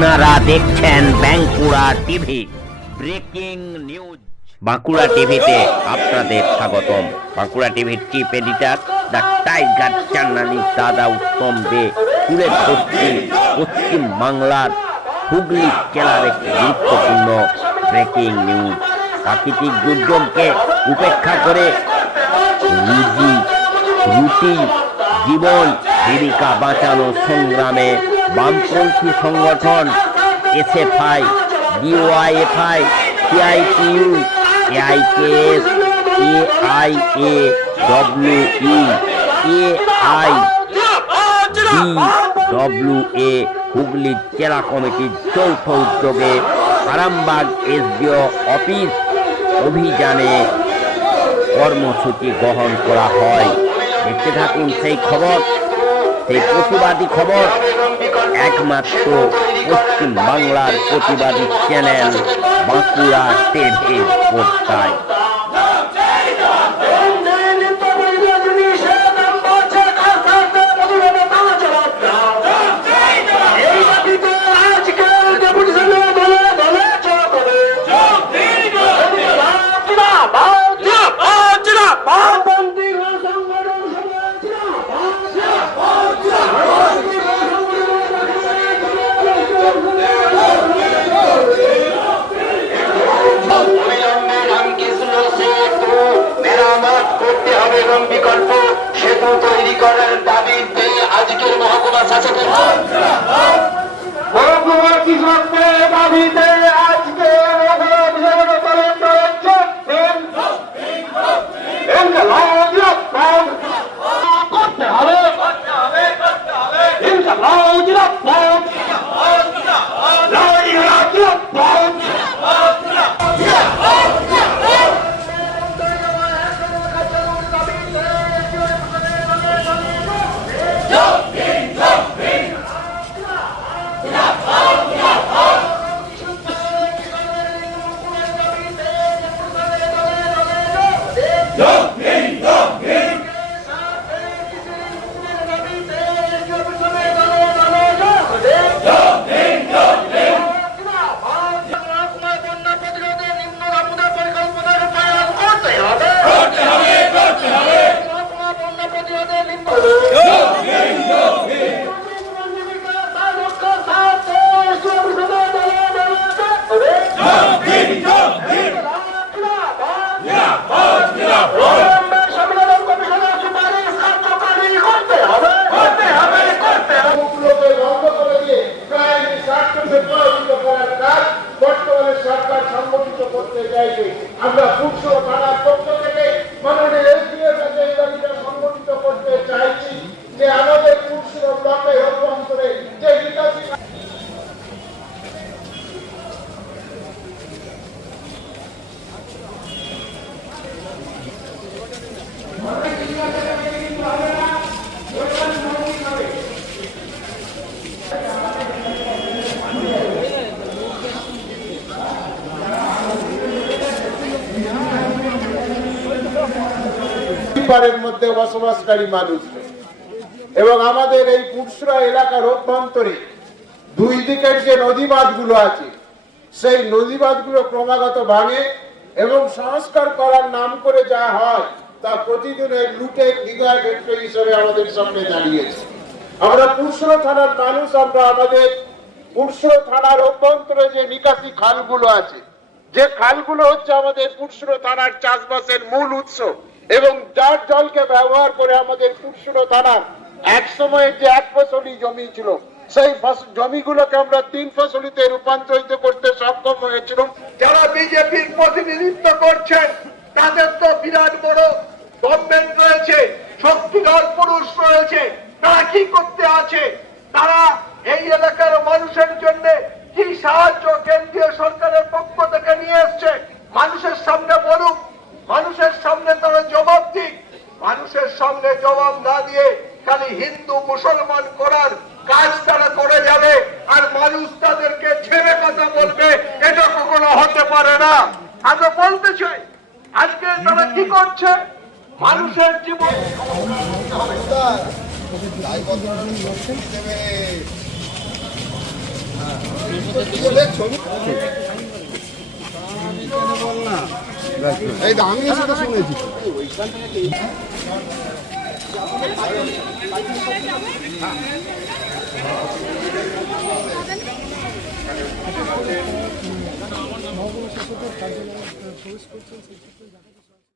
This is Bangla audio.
আপনারা দেখছেন Bankura TV. Breaking news. Bankura টিভিতে আপনাদের স্বাগতম। বাঁকুড়া টিভির chief editor the tiger journalist দাদা উত্তম দে তুলে ধরছি পশ্চিম বাংলার হুগলি জেলার একটি গুরুত্বপূর্ণ ব্রেকিং নিউজ। প্রাকৃতিক দুর্যোগকে উপেক্ষা করে রুজি, রুটি, জীবন, জীবিকা বাঁচানো সংগ্রামে বামপন্থী সংগঠন SFI DYFI CITU AIKS AIA W E AI W A Hooghly জেলা কমিটির যৌথ উদ্যোগে আরামবাগ এসডিও অফিস অভিযানে কর্মসূচি গ্রহণ করা হয়। দেখতে থাকুন সেই খবর, সেই প্রতিবাদী খবর। একমাত্র পশ্চিম বাংলার প্রতিবাদী চ্যানেল বাঁকুড়া টেভির পর্দায় এবং বিকল্প সেতু তৈরি করার দাবিতে আজকের মহকুমা শাসকের মহকুমা কৃষকদের দাবিতে আজকে করতে হবে গুলোকে প্রভাবিত করার কাজ বর্তমানে সরকার সংগঠিত করতে চাইছে। আমরা পুরুষ থানার পক্ষ থেকে মাননীয় এসডিএর কাছে এই দাবিটা সংগঠিত করতে চাইছি যে আমাদের পুরুষ ব্লকের অভ্যন্তরে যে বিকাশী পারের মধ্যে বসবাসকারী মানুষ। এবং আমাদের এই পুরসুরা এলাকার অভ্যন্তরে দুই দিকের যে নদীবাঁধগুলো আছে, সেই নদীবাঁধগুলো ক্রমাগত ভাঙে এবং সংস্কার করার নাম করে যা হয়, তা প্রতিদিনের লুটের হৃদয় ক্ষেত্র হিসেবে আমাদের সামনে দাঁড়িয়েছে। আমরা পুরসুরা থানার মানুষ, আমরা আমাদের পুরসুরা থানার অভ্যন্তরে যে নিকাশি খালগুলো আছে, যে খালগুলো হচ্ছে আমাদের পুরসুর থানার চাষবাসের মূল উৎস। এবং যার জলকে ব্যবহার করে আমাদের পুরসুর থানার এক সময়ের যে এক ফসলি জমি ছিল, সেই জমিগুলোকে আমরা তিন ফসলিতে রূপান্তরিত করতে সক্ষম হয়েছিলাম। যারা বিজেপির প্রতিনিধিত্ব করছেন, তাদের তো বিরাট বড় গভর্নমেন্ট রয়েছে, শক্তিধর পুরুষ রয়েছে, তারা কি করতে আছে? তারা এই এলাকার মানুষের জন্য কি সাহায্য কেন্দ্রীয় সরকারের পক্ষ থেকে নিয়ে এসছে মানুষের সামনে বলুক মানুষের সামনে তারা জবাব দিক মানুষের সামনে জবাব না দিয়ে খালি হিন্দু মুসলমান করার কাজ তারা করে যাবে আর মানুষ তাদেরকে ছেড়ে কথা বলবে, এটা কখনো হতে পারে না। আমরা বলতে চাই, আজকে তারা কি করছে? মানুষের জীবন এই সেটা শুনেছি। নবম শেষকের কার্যালয়ে প্রবেশ করছেন সেই